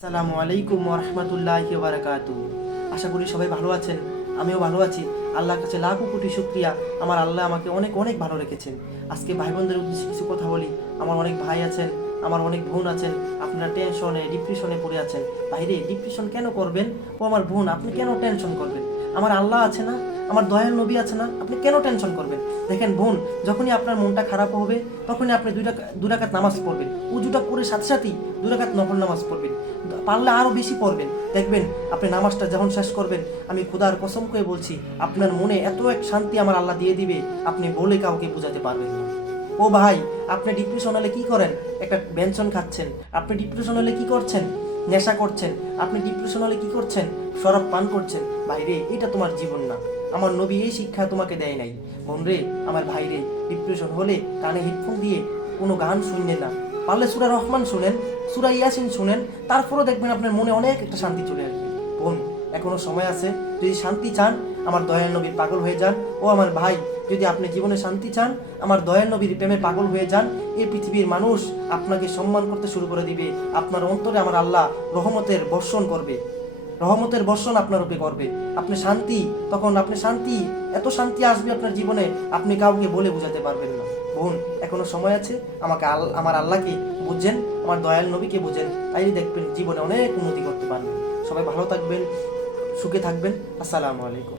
আসসালামু আলাইকুম ওয়া রাহমাতুল্লাহি ওয়া বারাকাতুহু। আশা করি সবাই ভালো আছেন, আমিও ভালো আছি। আল্লাহর কাছে লাখো কোটি শুকরিয়া, আমার আল্লাহ আমাকে অনেক অনেক ভালো রেখেছেন। আজকে ভাই বোনদের উদ্দেশ্যে কিছু কথা বলি। আমার অনেক ভাই আছেন, আমার অনেক বোন আছেন, আপনারা টেনশনে ডিপ্রেশনে পড়ে আছেন। ভাইরে, ডিপ্রেশন কেন করবেন? ও আমার বোন, আপনি কেন টেনশন করবেন? আমার আল্লাহ আছে না, আমার দয়াল নবী আছে না, আপনি কেন টেনশন করবেন? দেখেন বোন, যখনই আপনার মনটা খারাপ হবে তখনই আপনি দুই রাকাত নামাজ পড়বেন। উজুটা করে সাথে সাথেই দুই রাকাত নফল নামাজ পড়বেন, পারলে আরও বেশি পড়বেন। দেখবেন আপনি নামাজটা যখন শেষ করবেন, আমি খোদার কসম করে বলছি, আপনার মনে এত এক শান্তি আমার আল্লাহ দিয়ে দিবে, আপনি বলে কাউকে বোঝাতে পারবেন না। ও ভাই, আপনি ডিপ্রেশন হলে কি করেন? একটা ব্যঞ্জন খাচ্ছেন। আপনি ডিপ্রেশন হলে কি করছেন? নেশা করছেন। আপনি ডিপ্রেশন হলে কি করছেন? শরাব পান করছেন। ভাই রে, এটা তোমার জীবন না। আমার নবী এই শিক্ষা তোমাকে দেয় নাই। বোন রে, আমার ভাই রে, ডিপ্রেশন হলে কানে হেডফোন দিয়ে কোনো গান শুনলেন না, পারলে সূরা রহমান শুনেন, সূরা ইয়াসিন শুনেন, তারপরও দেখবেন আপনার মনে অনেক একটা শান্তি চলে আসবে। বোন, এখনো সময় আছে। যদি শান্তি চান, আমার দয়াল নবীর পাগল হয়ে যান। ও আমার ভাই, যদি আপনি জীবনে শান্তি চান, আমার দয়াল নবীর প্রেমে পাগল হয়ে যান। এই পৃথিবীর মানুষ আপনাকে সম্মান করতে শুরু করে দিবে। আপনার অন্তরে আমার আল্লাহ রহমতের বর্ষণ করবে, রহমতের বর্ষণ আপনার উপরে করবে। আপনি শান্তি, তখন আপনি শান্তি, এত শান্তি আসবে আপনার জীবনে, আপনি কাউকে বলে বোঝাতে পারবেন না। বোন, এখনো সময় আছে। আমার আল্লাহকে বুঝছেন, আমার দয়াল নবীকে বুঝেন, তাই দেখবেন জীবনে অনেক উন্নতি করতে পারবেন। সবাই ভালো থাকবেন, সুখে থাকবেন। আসসালামু আলাইকুম।